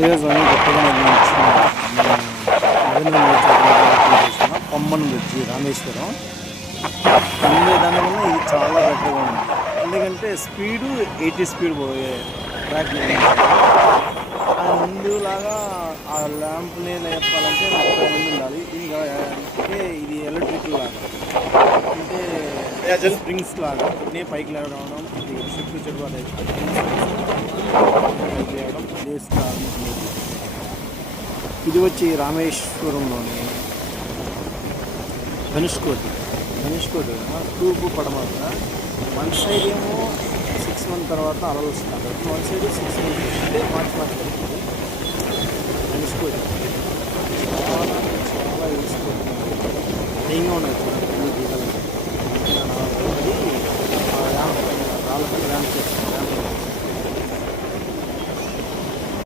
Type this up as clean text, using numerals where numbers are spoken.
ఈరోజు కొత్తగా నిర్మించిన పమ్మన్ బ్రిడ్జి రామేశ్వరం ఉండే దానివల్ల ఇది చాలా బెటర్గా ఉంది. ఎందుకంటే స్పీడు 80 స్పీడ్ పోయే ట్రాక్ ముందులాగా ఆ ల్యాంప్ని లేపాలంటే 30 మంది ఉండాలి. అంటే ఇది ఎలక్ట్రిక్ లాగా, అంటే స్ప్రింగ్స్ లాగా నే పైకి లేవడం, చుట్టూ చెడు లేవడం. ఇది వచ్చి రామేశ్వరంలోని ధనుష్కోటి తూర్పు పడమర. వన్ సైడ్ ఏమో 6 మంత్ తర్వాత అలలు స్టార్ట్ అవుతుంది, వన్ సైడ్ 6 మంత్ అంటే మార్చి ధనుష్కోటి.